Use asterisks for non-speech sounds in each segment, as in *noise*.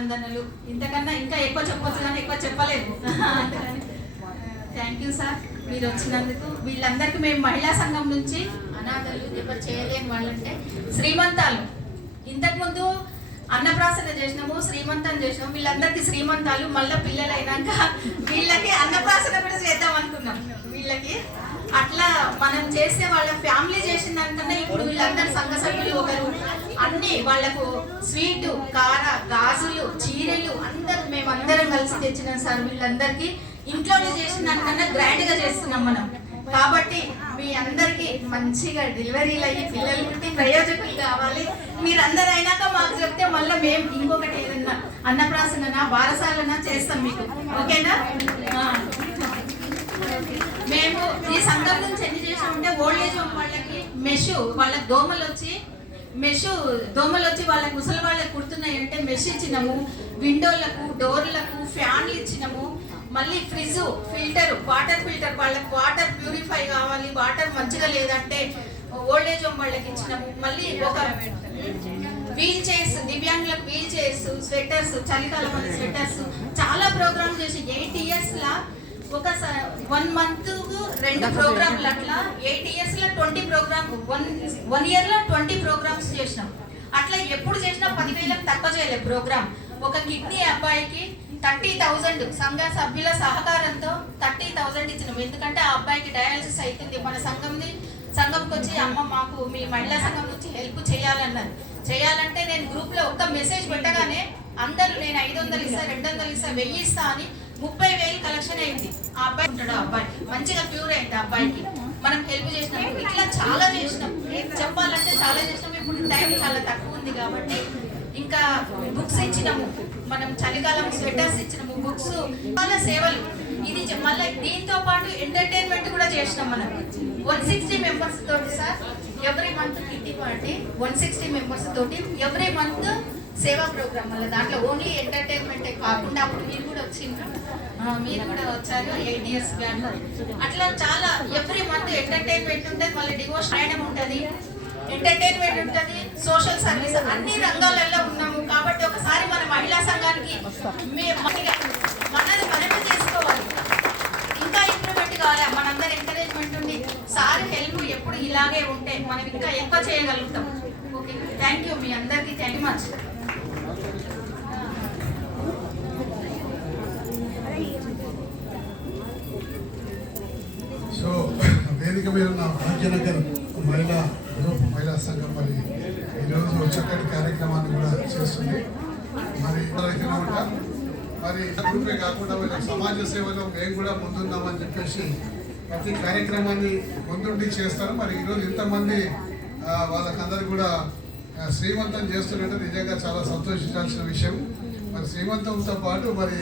అభినందనలు. ఇంతకన్నా ఇంకా ఎక్కువ చెప్పొచ్చు కానీ ఎక్కువ చెప్పలేదు. థ్యాంక్ యూ సార్ మీరు వచ్చినందుకు. వీళ్ళందరికీ మేము మహిళా సంఘం నుంచి అనాథలు ఎవరు చేయలేని వాళ్ళంటే శ్రీమంతాలు. ఇంతకుముందు అన్నప్రాసన చేసినాము శ్రీమంతం చేసినాము. వీళ్ళందరికీ శ్రీమంతాలు మళ్ళీ పిల్లలు అయినాక వీళ్ళకి అన్నప్రాసన కూడా చేద్దాం అనుకున్నాం. వీళ్ళకి అట్లా మనం చేసే వాళ్ళ ఫ్యామిలీ చేసిన దానికన్నా ఇప్పుడు వీళ్ళందరూ సంఘ సభ్యులు ఒకరు. అన్ని వాళ్ళకు స్వీట్ కార గాజులు చీరలు అందరు మేమందరం కలిసి తెచ్చినాం సార్ వీళ్ళందరికీ ఇంట్లోనే చేసిన దానికన్నా గ్రాండ్గా చేస్తున్నాం మనం. కాబట్టి మీ అందరికి మంచిగా డెలివరీలు అయ్యి పిల్లలు పుట్టి ప్రయోజకులు కావాలి. మీరందరూ అయినాక మాకు చెప్తే మళ్ళీ మేము ఇంకొకటి ఏదన్నా అన్నప్రాసన బారసాలన చేస్తాం మీకు. ఓకేనా? మేము ఈ సంఘం నుంచి ఎన్ని చేసామంటే ఓల్డ్ ఏజ్ వాళ్ళకి మెషు వాళ్ళకి దోమలు వచ్చి మెష్ దోమలు వచ్చి వాళ్ళకి ముసలి వాళ్ళకి కుడుతున్నాయంటే మెష్ ఇచ్చినాము విండోలకు డోర్లకు ఫ్యాన్లు ఇచ్చినాము. మళ్ళీ ఫ్రిడ్జ్ ఫిల్టర్ వాటర్ ఫిల్టర్ వాళ్ళకి వాటర్ ప్యూరిఫై కావాలి వాటర్ మంచిగా లేదంటే ఓల్డ్ ఏజ్ హోమ్ వాళ్ళకి ఇచ్చినాము. మళ్ళీ ఒక వీల్ చైర్స్ దివ్యాంగులకు వీల్ చైర్స్ స్వెటర్స్ చలికాలం స్వెటర్స్ చాలా ప్రోగ్రామ్ చేసి ఎయిట్ ఇయర్స్ లా ఒక వన్ మంత్ రెండు ప్రోగ్రాంలు అట్లా ఎయిట్ ఇయర్స్లో ట్వంటీ ప్రోగ్రామ్ వన్ వన్ ఇయర్లో ట్వంటీ ప్రోగ్రామ్స్ చేసినాం. అట్లా ఎప్పుడు చేసినా పదివేలకు తక్కువ చేయలేదు ప్రోగ్రామ్ ఒక కిడ్నీ అబ్బాయికి థర్టీ థౌజండ్ సంఘ సభ్యుల సహకారంతో థర్టీ థౌజండ్ ఇచ్చినాం. ఎందుకంటే ఆ అబ్బాయికి డయాలసిస్ అవుతుంది మన సంఘంది సంఘంకి వచ్చి అమ్మ మాకు మీ మహిళా సంఘం నుంచి హెల్ప్ చేయాలన్నారు. చేయాలంటే నేను గ్రూప్లో ఒక్క మెసేజ్ పెట్టగానే అందరూ నేను ఐదు వందలు ఇస్తా రెండు వందలు ఇస్తా వెయ్యి ఇస్తా అని ముప్పై వేలు కలెక్షన్ అయింది. ఆ అబ్బాయి ఉంటాడు అబ్బాయి. మంచిగా ప్యూర్ అయింది అబ్బాయికి. మనం హెల్ప్ చేసినాం. ఇట్లా చాలా చేసినాం. చెప్పాలంటే చాలా చేసినాం. ఇప్పుడు టైం చాలా తక్కువ ఉంది కాబట్టి ఇంకా బుక్స్ ఇచ్చినాము. మనం చలికాలం స్వెటర్స్ ఇచ్చినాము బుక్స్ చాలా సేవలు. ఇది మళ్ళీ దీంతో పాటు ఎంటర్టైన్మెంట్ కూడా చేసినాం మనం. వన్ సిక్స్టీ మెంబర్స్ తోటి sir every month kitty party. One sixty members తోటి ఎవ్రీ మంత్ సేవా ప్రోగ్రామ్ దాంట్లో ఓన్లీ ఎంటర్టైన్మెంట్ కాకుండా అప్పుడు మీరు కూడా వచ్చిండ్రు? మీరు కూడా వచ్చారు? ఎయిట్ ఇయర్స్ బ్యాక్ అట్లా చాలా ఎవ్రీ మంత్ ఎంటర్టైన్మెంట్ ఉంటుంది మళ్ళీ డివోర్స్ రాయడం ఉంటుంది. ఎంటర్టైన్మెంట్ ఉంటుంది సోషల్ సర్వీస్ అన్ని రంగాలలో ఉన్నాము. కాబట్టి ఒకసారి మన మహిళా సంఘానికి మీ- మనది మనమే చేసుకోవాలి. ఇంకా ఇంప్రూవ్మెంట్ కావాలి. మనందరి ఎంకరేజ్మెంట్ ఉండి సార్ హెల్ప్ ఎప్పుడు ఇలాగే ఉంటే మనం ఇంకా ఎక్కువ చేయగలుగుతాం. ఓకే థ్యాంక్ యూ మీ అందరికీ థ్యాంక్ యూ మచ్. వేదిక మీద భాగ్యనగర్ మహిళా గ్రూప్ మహిళా సంఘం మరి ఈరోజు చక్కటి కార్యక్రమాన్ని కూడా చేస్తుంది. మరి రైతులమాట మరి గ్రూపే కాకుండా వీళ్ళ సమాజ సేవలో మేము కూడా ముందున్నామని చెప్పేసి ప్రతి కార్యక్రమాన్ని ముందుండి చేస్తారు. మరి ఈరోజు ఇంతమంది వాళ్ళకందరూ కూడా శ్రీమంతం చేస్తున్నట్టు నిజంగా చాలా సంతోషించాల్సిన విషయం. మరి శ్రీమంతంతో పాటు మరి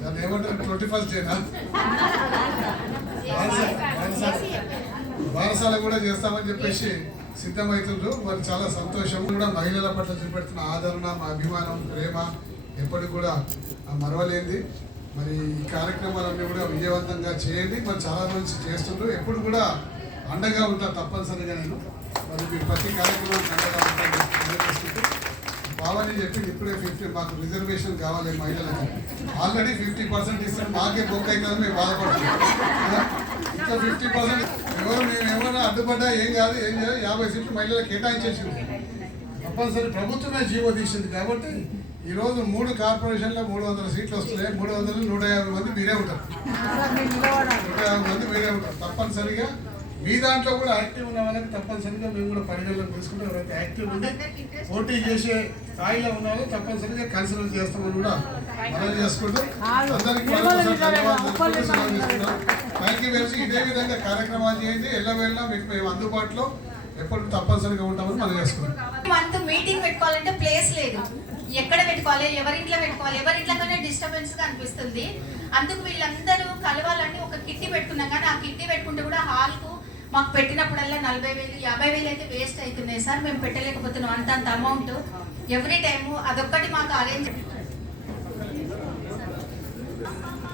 దాన్ని ఏమంటారు? Twenty first డేనా? *laughs* బారసాల- కూడా చేస్తామని చెప్పేసి సిద్ధమవుతుండ్రు మరి చాలా సంతోషం కూడా మహిళల పట్ల చూపెడుతున్న ఆదరణ మా అభిమానం ప్రేమ ఎప్పటికి కూడా మరవలేంది మరి ఈ కార్యక్రమాలన్నీ కూడా విజయవంతంగా చేయండి. మరి చాలా మంచి చేస్తుండ్రు. ఎప్పుడు కూడా అండగా ఉంటా తప్పనిసరిగా నేను. మరి మీ ప్రతి కార్యక్రమానికి అండగా ఉంటాను బావని చెప్పింది ఇప్పుడే ఫిఫ్టీ మాకు రిజర్వేషన్ కావాలి మహిళలకు. ఆల్రెడీ ఫిఫ్టీ పర్సెంట్ ఇస్తే మాకే బుక్ అవుతుందని మేము బాధపడుతున్నాం. ఇంకా ఫిఫ్టీ పర్సెంట్ ఎవరు మేము ఏమైనా అడ్డుపడ్డా ఏం కాదు ఏం కాదు యాభై సీట్లు మహిళలకు కేటాయించేసింది. తప్పనిసరి ప్రభుత్వమే జీవో తీసింది కాబట్టి ఈరోజు మూడు కార్పొరేషన్లో మూడు వందల సీట్లు వస్తున్నాయి. మూడు వందలు నూట యాభై మంది మీరే ఉంటారు. నూట యాభై మంది మీరే ఉంటారు. తప్పనిసరిగా మీ దాంట్లో కూడా యాక్టివ్ ఉన్న వాళ్ళకి తప్పనిసరిగా మేము కూడా పరిగణలోకి తీసుకుంటే. ఎవరైతే యాక్టివ్ ఉండి పోటీ చేసే స్థాయిలో ఉన్న వాళ్ళు తప్పనిసరిగా కన్సిడర్ చేస్తామని కూడా మనం చేసుకుంటూ అందరికీ మరొకసారి ధన్యవాదాలు తెలుపుకుంటూ థ్యాంక్ యూ వెరీ ఇదే విధంగా కార్యక్రమాలు చేయండి. ఎల్లవేళ మీకు మేము అందుబాటులో ఎప్పుడు తప్పనిసరిగా ఉంటామని మనం చేసుకుంటాం. మీటింగ్ పెట్టుకోవాలంటే ప్లేస్ లేదు. ఎక్కడ పెట్టుకోవాలి ఎవరింట్లో పెట్టుకోవాలి ఎవరింట్లోనే డిస్టర్బెన్స్గా అనిపిస్తుంది. అందుకు వీళ్ళందరూ కలవాలని ఒక కిట్టి పెట్టుకున్నాం. కానీ ఆ కిట్టి పెట్టుకుంటే కూడా హాల్కు మాకు పెట్టినప్పుడల్లా నలభై వేలు యాభై వేలు అయితే వేస్ట్ అవుతున్నాయి. సార్ మేము పెట్టలేకపోతున్నాం. అంత అంత అమౌంట్ ఎవ్రీ టైము అదొక్కటి మాకు అరేంజ్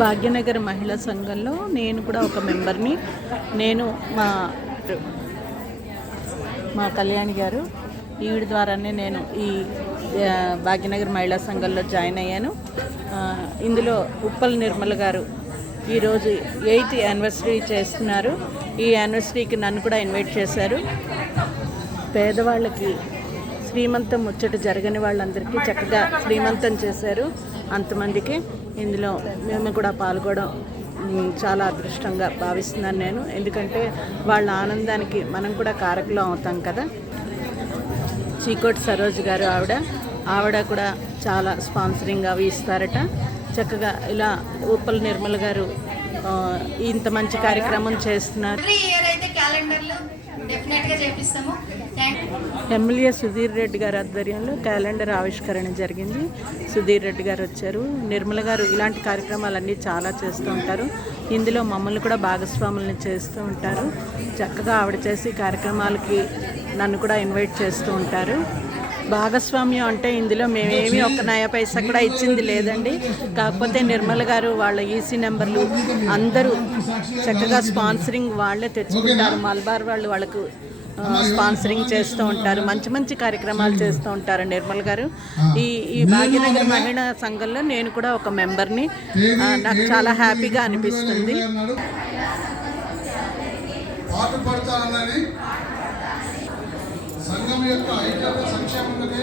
భాగ్యనగర్ మహిళా సంఘంలో నేను కూడా ఒక మెంబర్ని. నేను మా మా కళ్యాణి గారు. ఈవిడ ద్వారానే నేను ఈ భాగ్యనగర్ మహిళా సంఘంలో జాయిన్ అయ్యాను. ఇందులో ఉప్పల్ నిర్మల గారు ఈరోజు ఎయిత్ యానివర్సరీ చేస్తున్నారు. ఈ యానివర్సరీకి నన్ను కూడా ఇన్వైట్ చేశారు. పేదవాళ్ళకి శ్రీమంతం ముచ్చట జరగని వాళ్ళందరికీ చక్కగా శ్రీమంతం చేశారు అంతమందికి. ఇందులో మేము కూడా పాల్గొనడం చాలా అదృష్టంగా భావిస్తున్నాను నేను. ఎందుకంటే వాళ్ళ ఆనందానికి మనం కూడా కారకులం అవుతాం కదా. చీకోటి సరోజ్ గారు ఆవిడ. ఆవిడ కూడా చాలా స్పాన్సరింగ్ అవి ఇస్తారట. చక్కగా ఇలా ఉప్పల్ నిర్మల్ గారు ఇంత మంచి కార్యక్రమం చేస్తున్నారు. ఎమ్మెల్యే సుధీర్ రెడ్డి గారి ఆధ్వర్యంలో క్యాలెండర్ ఆవిష్కరణ జరిగింది. సుధీర్ రెడ్డి గారు వచ్చారు. నిర్మల గారు ఇలాంటి కార్యక్రమాలన్నీ చాలా చేస్తూ ఉంటారు. ఇందులో మమ్మల్ని కూడా భాగస్వాములను చేస్తూ ఉంటారు. చక్కగా ఆవిడ చేసి కార్యక్రమాలకి నన్ను కూడా ఇన్వైట్ చేస్తూ ఉంటారు. భాగస్వామ్యం అంటే ఇందులో మేమేమి ఒక నయా పైసా కూడా ఇచ్చింది లేదండి. కాకపోతే నిర్మల్ గారు వాళ్ళ ఈసీ నెంబర్లు అందరూ చక్కగా స్పాన్సరింగ్ వాళ్ళే తెచ్చుకుంటారు. మల్బార్ వాళ్ళు వాళ్ళకు స్పాన్సరింగ్ చేస్తూ ఉంటారు. మంచి మంచి కార్యక్రమాలు చేస్తూ ఉంటారు నిర్మల్ గారు. ఈ ఈ భాగ్యనగర్ మహిళా సంఘంలో నేను కూడా ఒక మెంబర్ని. నాకు చాలా హ్యాపీగా అనిపిస్తుంది. సంఘం యొక్క ఐక్యత సంక్షేమంలోనే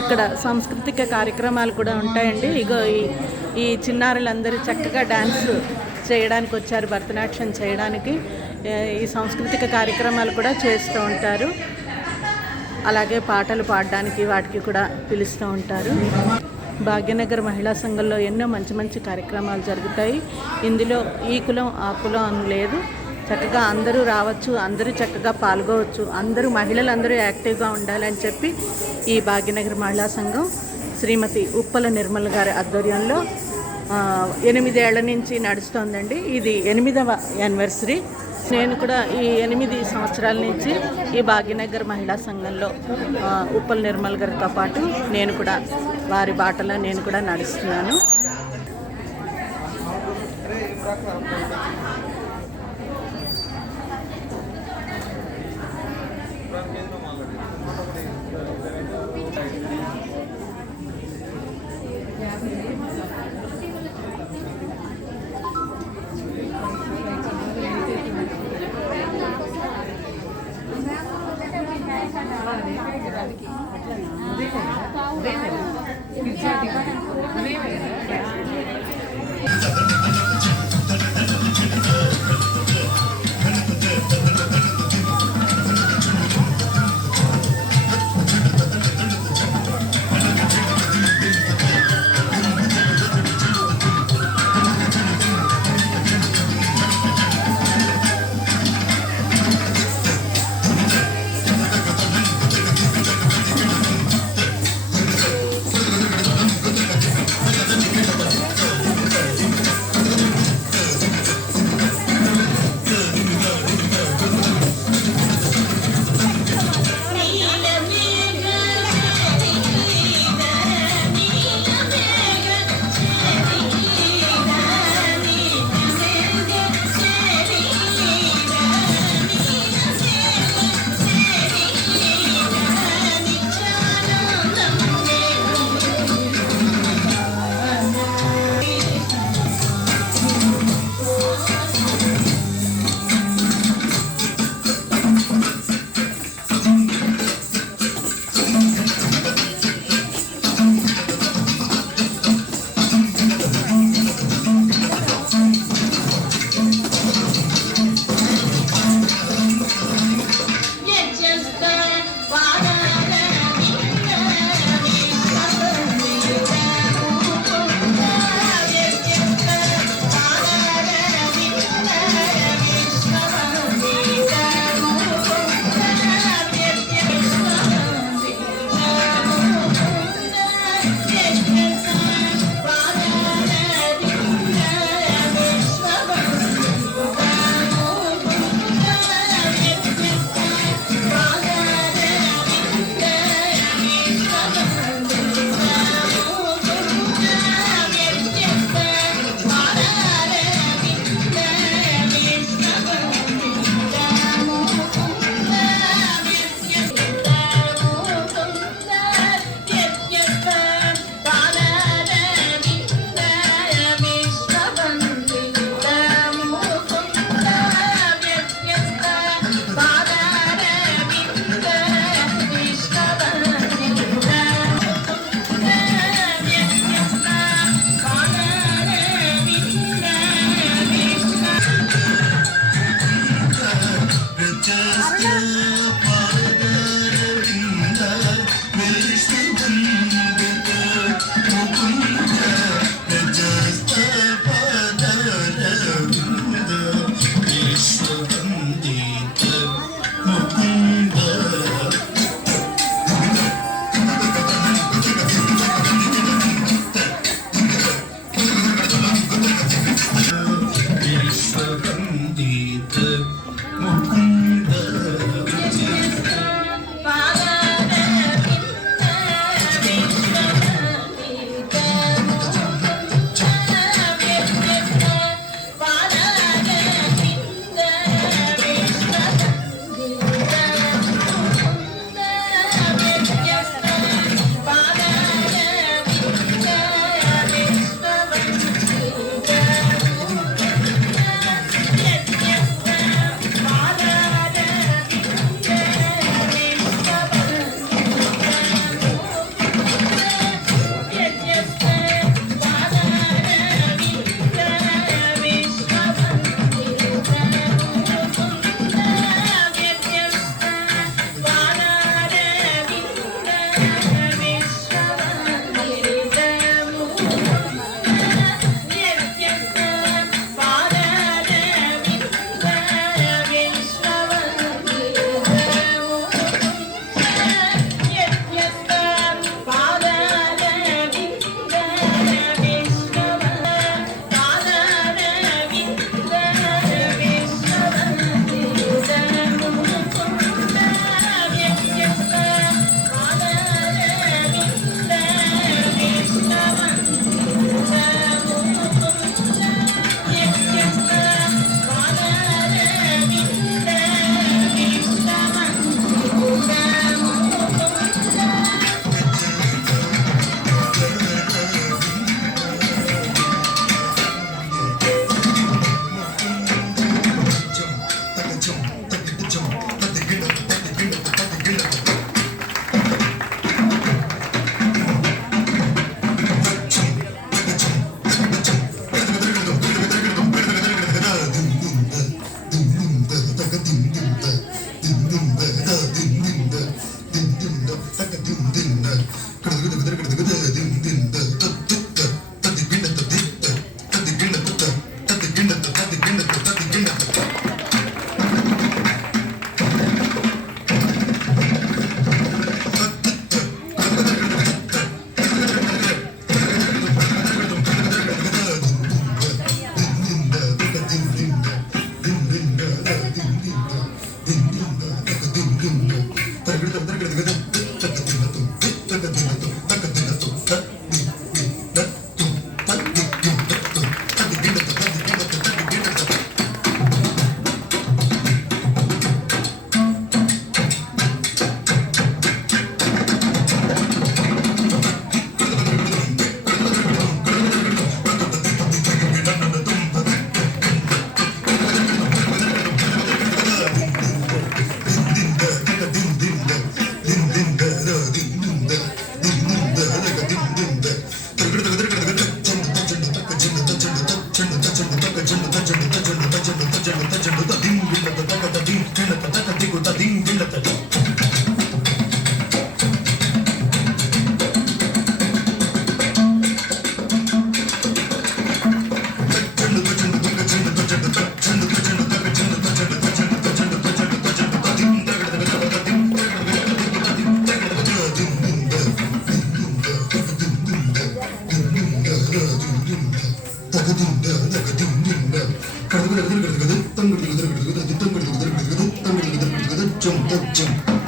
ఇక్కడ సాంస్కృతిక కార్యక్రమాలు కూడా ఉంటాయండి. ఇగో ఈ ఈ చిన్నారులందరూ చక్కగా డ్యాన్స్ చేయడానికి వచ్చారు భరతనాట్యం చేయడానికి. ఈ సాంస్కృతిక కార్యక్రమాలు కూడా చేస్తూ ఉంటారు. అలాగే పాటలు పాడడానికి వాటికి కూడా పిలుస్తూ ఉంటారు. భాగ్యనగర్ మహిళా సంఘంలో ఎన్నో మంచి మంచి కార్యక్రమాలు జరుగుతాయి. ఇందులో ఈ కులం ఆ కులం అని లేదు. చక్కగా అందరూ రావచ్చు అందరూ చక్కగా పాల్గొవచ్చు అందరూ మహిళలు అందరూ యాక్టివ్గా ఉండాలని చెప్పి ఈ భాగ్యనగర్ మహిళా సంఘం శ్రీమతి ఉప్పల నిర్మల్ గారి ఆధ్వర్యంలో ఎనిమిదేళ్ళ నుంచి నడుస్తోందండి. ఇది ఎనిమిదవ యానివర్సరీ. నేను కూడా ఈ ఎనిమిది సంవత్సరాల నుంచి ఈ భాగ్యనగర్ మహిళా సంఘంలో ఉప్పల ఉప్పల్ నిర్మల్ గారితో పాటు నేను కూడా వారి బాటలో నేను కూడా నడుస్తున్నాను. திருப்பி திருப்பி திருப்பி திருப்பி திருப்பி திருப்பி திருப்பி திருப்பி திருப்பி திருப்பி திருப்பி திருப்பி திருப்பி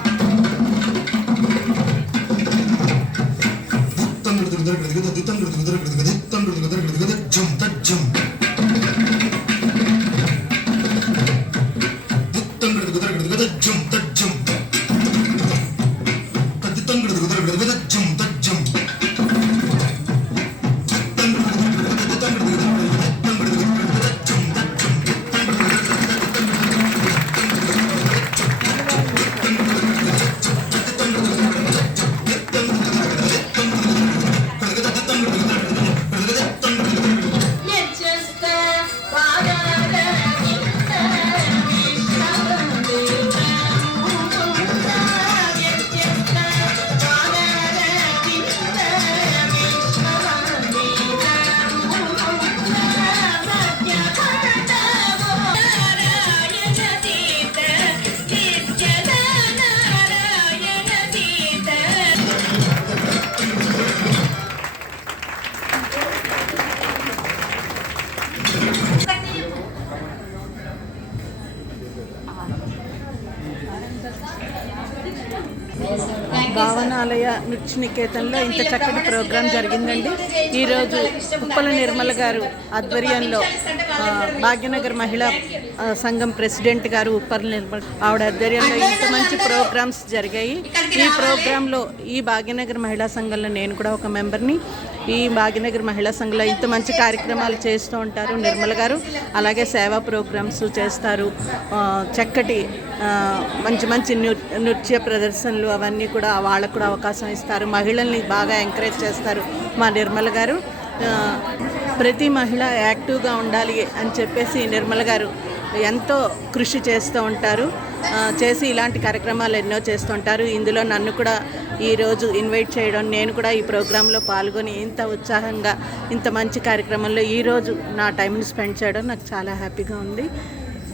నృత్య నికేతన్లో ఇంత చక్కటి ప్రోగ్రాం జరిగిందండి. ఈరోజు ఉప్పల నిర్మల గారు ఆధ్వర్యంలో భాగ్యనగర్ మహిళా సంఘం ప్రెసిడెంట్ గారు ఉప్పల నిర్మల ఆవిడ ఆధ్వర్యంలో ఇంత మంచి ప్రోగ్రామ్స్ జరిగాయి. ఈ ప్రోగ్రాంలో ఈ భాగ్యనగర్ మహిళా సంఘంలో నేను కూడా ఒక మెంబర్ని ఈ భాగ్యనగర్ మహిళా సంఘంలో ఇంత మంచి కార్యక్రమాలు చేస్తూ ఉంటారు నిర్మల గారు. అలాగే సేవా ప్రోగ్రామ్స్ చేస్తారు. చక్కటి మంచి మంచి నృ- నృత్య ప్రదర్శనలు అవన్నీ కూడా వాళ్ళకు కూడా అవకాశం ఇస్తారు. మహిళల్ని బాగా ఎంకరేజ్ చేస్తారు మా నిర్మల గారు. ప్రతి మహిళ యాక్టివ్గా ఉండాలి అని చెప్పేసి నిర్మల గారు ఎంతో కృషి చేస్తూ ఉంటారు. చేసి ఇలాంటి కార్యక్రమాలు ఎన్నో చేస్తుంటారు. ఇందులో నన్ను కూడా ఈరోజు ఇన్వైట్ చేయడం నేను కూడా ఈ ప్రోగ్రాంలో పాల్గొని ఇంత ఉత్సాహంగా ఇంత మంచి కార్యక్రమంలో ఈరోజు నా టైంని స్పెండ్ చేయడం నాకు చాలా హ్యాపీగా ఉంది.